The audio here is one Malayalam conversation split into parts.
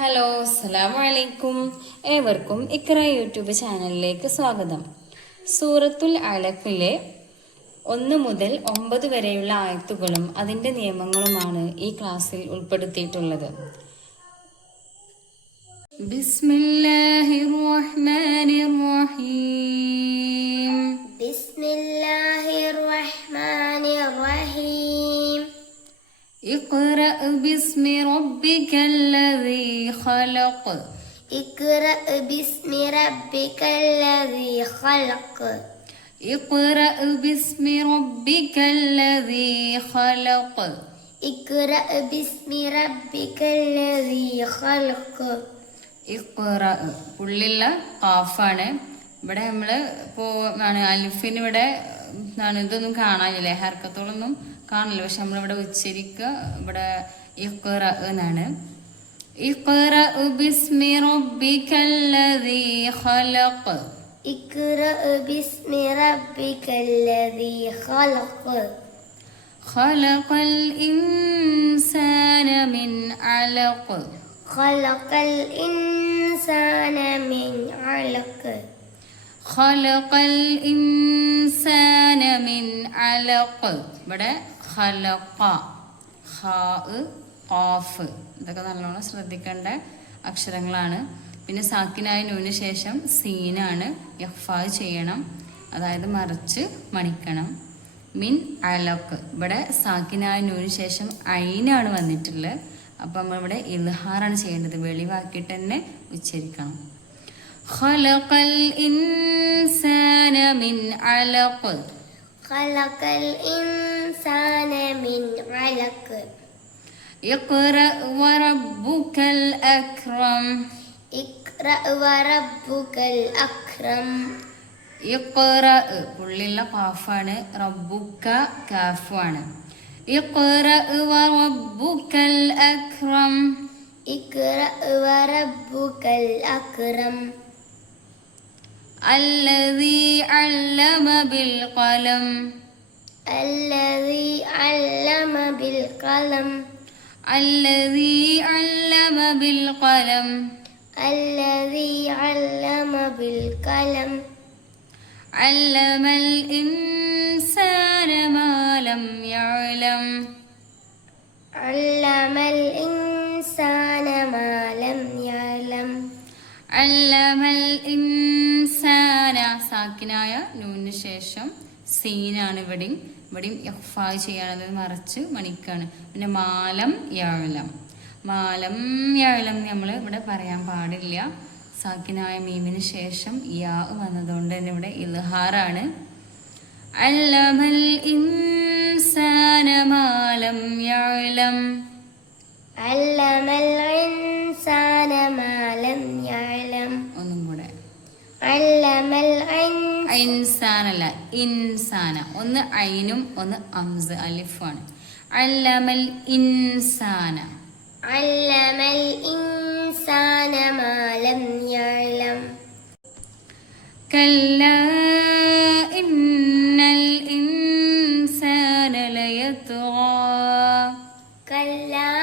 ഹലോ, അസ്സലാമു അലൈക്കും. ഏവർക്കും ഇക്ര യൂട്യൂബ് ചാനലിലേക്ക് സ്വാഗതം. സൂറത്തുൽ അലഫിലെ 1 മുതൽ 9 വരെയുള്ള ആയത്തുകളും അതിൻ്റെ നിയമങ്ങളുമാണ് ഈ ക്ലാസ്സിൽ ഉൾപ്പെടുത്തിയിട്ടുള്ളത്. ബിസ്മില്ലാഹിർ റഹ്മാനിർ റഹീം. ബിസ്മില്ലാഹിർ റഹ്മാനിർ റഹീം. اقرأ باسم ربك الذي خلق. اقرأ باسم ربك الذي خلق. اقرأ باسم ربك الذي خلق. اقرأ باسم ربك الذي خلق. ഇഖ്റ ഉള്ളിലുള്ള ഖാഫാണ്. ഇവിടെ നമ്മൾ ഇപ്പോൾ അലിഫിന് ഇവിടെ ഇതൊന്നും കാണാനില്ലേ, ഹർക്കത്തോളൊന്നും കാണില്ല. പക്ഷെ നമ്മളിവിടെ ഉച്ചരിക്കുക ഇവിടെ ഇഖ്റ എന്നാണ്. ഇഖ്റ ബിസ്മി റബ്ബിക്കല്ലദീ ഖലഖ്. اقرأ باسم ربك الذي خلق. ഖലഖൽ ഇൻസാന മിൻ അലഖ്. خلق الإنسان من علق. خلق الإنسان من علق. ഇവിടെ ഖലഖ, ഖാ, ഖാഫ് ഇതൊക്കെ നല്ലോണം ശ്രദ്ധിക്കേണ്ട അക്ഷരങ്ങളാണ്. പിന്നെ സാക്കിനായ നൂന് ശേഷം സീനാണ്, ഇഖ്ഫാ ചെയ്യണം, അതായത് മറിച്ച് മണിക്കണം. മിൻ അലഖ് ഇവിടെ സാക്കിനായ നൂന് ശേഷം ഐനാണ് വന്നിട്ടുള്ളത്. അപ്പം നമ്മളിവിടെ ഇൽഹാറാണ് ചെയ്യേണ്ടത്, വെളിവാക്കിയിട്ട് തന്നെ ഉച്ചരിക്കണം. ഖലഖൽ ഇൻസാന മിൻ അലഖ്. خلق الإنسان من علق. اقرأ وربك الأكرم. اقرأ وربك الأكرم. اقرأ ഉള്ളിലുള്ള ഖാഫാണ്, റബ്ബുക കാഫാണ്. اقرأ وربك الأكرم. اقرأ وربك الأكرم. الذي علم بالقلم. الذي علم بالقلم. الذي علم بالقلم. الذي علم بالقلم. علم الإنسان ما لم يعلم. علم الإنسان ما لم يعلم. علم الإنسان സാക്കിനായ നൂന് ശേഷം സീനാണ് ഇവിടെയും ഇഖ്ഫാ ചെയ്യാനത് മറച്ച് മണിക്കാണ്. പിന്നെ മാലം യഅലം, മാലം യഅലം നമ്മൾ ഇവിടെ പറയാൻ പാടില്ല. സാക്കിനായ മീമിന് ശേഷം യാ വന്നതുകൊണ്ട് തന്നെ ഇവിടെ ഇൽഹാറാണ്. അല്ലമൽ ഇൻസാന മാലം യഅലം. علم الإنسان ما لم يعلم. ഒന്നും കൂടെ. علم ഇൻസാനല്ല, ഇൻസാന. ഒന്ന് ഐനും ഒന്ന് അംസ് അലിഫാണ്. അല്ലമൽ ഇൻസാന. علم الإنسان ما لم يعلم. كلا إن الإنسان ليطغى. كلا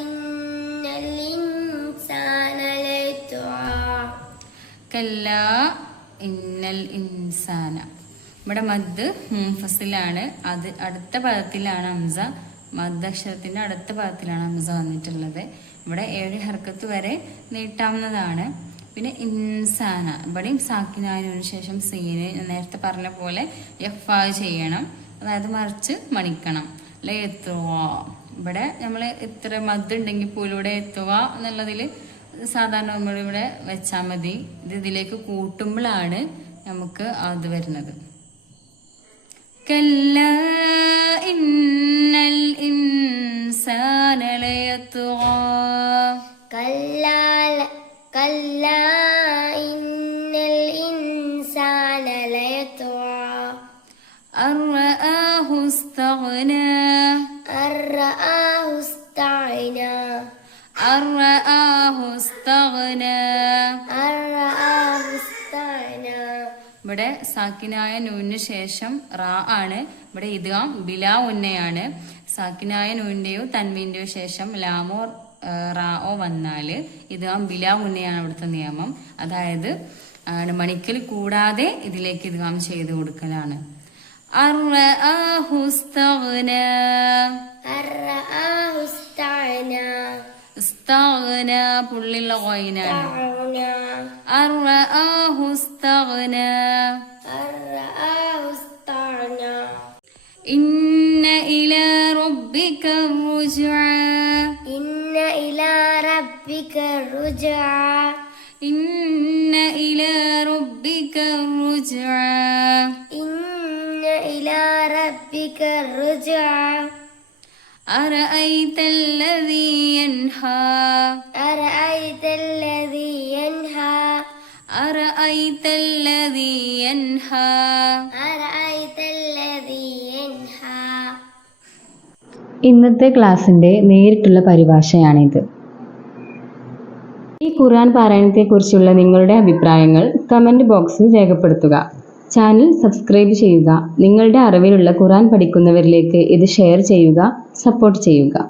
إن الإنسان ليطغى. كلا إن الإنسان ഇവിടെ മദ് മുൻഫസിലാണ്, അത് അടുത്ത പദത്തിലാണ് ഹംസ. മദ് അക്ഷരത്തിന്റെ അടുത്ത പദത്തിലാണ് ഹംസ വന്നിട്ടുള്ളത്. ഇവിടെ 7 ഹർക്കത്ത് വരെ നീട്ടാവുന്നതാണ്. പിന്നെ ഇൻസാന ഇവിടെയും സാക്കിനായതിനു ശേഷം സീന് നേരത്തെ പറഞ്ഞ പോലെ ഇഖ്ഫാ ചെയ്യണം, അതായത് മറിച്ച് മണിക്കണം. ലയത്തുവ ഇവിടെ നമ്മൾ ഇത്ര മദ് ഉണ്ടെങ്കിൽ പോലും ഇവിടെ എത്തുക എന്നുള്ളതിൽ സാധാരണ നമ്മളിവിടെ വെച്ചാൽ മതി. ഇത് ഇതിലേക്ക് കൂട്ടുമ്പോഴാണ് നമുക്ക് അത് വരുന്നത്. كلا إن الإنسان ليطغى. كلا إن الإنسان ليطغى. أن رآه استغنى. أن رآه استغنى. أن رآه استغنى. أن رآه استغنى. ഇവിടെ സാക്കിനായ നൂനിന് ശേഷം റാ ആണ്. ഇവിടെ ഇദ്ഗാം ബിലാ ഉന്നയാണ്. സാക്കിനായ നൂനിന്റെയോ തൻവീന്റെയോ ശേഷം ലാമോ റാഓ വന്നാൽ ഇത് ബിലാ മുന്നെയാണ് അവിടുത്തെ നിയമം. അതായത് മണിക്കൽ കൂടാതെ ഇതിലേക്ക് ഇദ്ഗാം ചെയ്ത് കൊടുക്കലാണ്. അർറആഹു ഇസ്തഗ്ന. الرآه استعنا ഇസ്തഗ്ന പുള്ളിയുള്ള ഖൈനാണ്. അർറആഹു ഇസ്തഗ്ന. الرآه استعنا ഇന്ന ഇലാ റബ്ബിക റുജ്ആ. إن إلى ربك الرجعى ഇന്ന ഇലാ റബ്ബിക റുജ്ആ. إن إلى ربك الرجعى أرأيت الذي ينهى. أرأيت الذي ينهى أرأيت الذي ينهى. أرأيت الذي ينهى ഇന്നത്തെ ക്ലാസ്സിൻ്റെ നേരിട്ടുള്ള പരിഭാഷയാണിത്. ഈ ഖുർആൻ പാരായണത്തെക്കുറിച്ചുള്ള നിങ്ങളുടെ അഭിപ്രായങ്ങൾ കമൻറ്റ് ബോക്സിൽ രേഖപ്പെടുത്തുക. ചാനൽ സബ്സ്ക്രൈബ് ചെയ്യുക. നിങ്ങളുടെ അറിവിലുള്ള ഖുർആൻ പഠിക്കുന്നവരിലേക്ക് ഇത് ഷെയർ ചെയ്യുക, സപ്പോർട്ട് ചെയ്യുക.